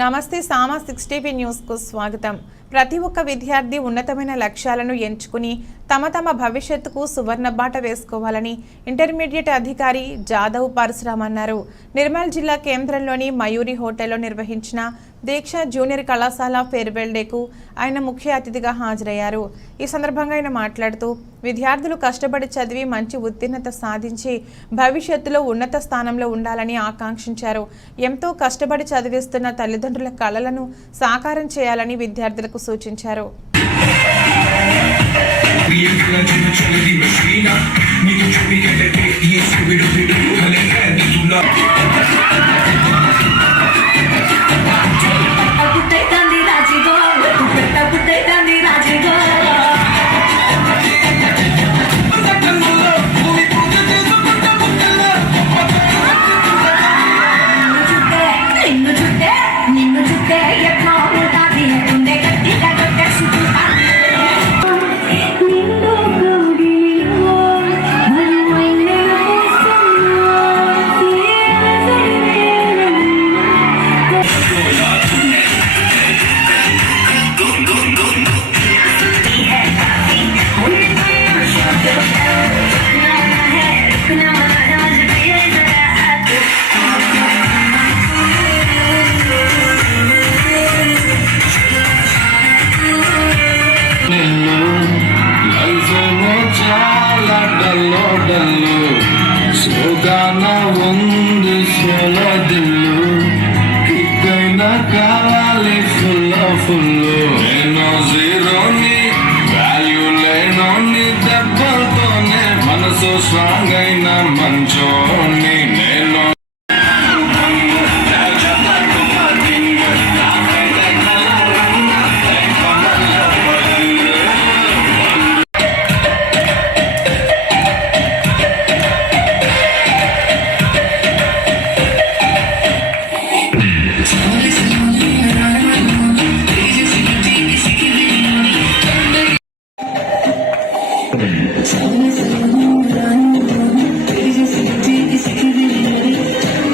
నమస్తే సామా six TV న్యూస్కు స్వాగతం. ప్రతి ఒక్క విద్యార్థి ఉన్నతమైన లక్ష్యాలను ఎంచుకుని తమ తమ భవిష్యత్తుకు సువర్ణ బాట వేసుకోవాలని ఇంటర్మీడియట్ అధికారి జాదవ్ పరశురామ్ అన్నారు. నిర్మల్ జిల్లా కేంద్రంలోని మయూరి హోటల్లో నిర్వహించిన దీక్ష జూనియర్ కళాశాల ఫేర్వెల్ డేకు ఆయన ముఖ్య అతిథిగా హాజరయ్యారు ఈ సందర్భంగా ఆయన మాట్లాడుతూ విద్యార్థులు కష్టపడి చదివి మంచి ఉత్తీర్ణత సాధించి భవిష్యత్తులో ఉన్నత స్థానంలో ఉండాలని ఆకాంక్షించారు ఎంతో కష్టపడి చదివిస్తున్న తల్లిదండ్రుల కళలను సాకారం చేయాలని విద్యార్థులకు సూచించారు Danavun söyledim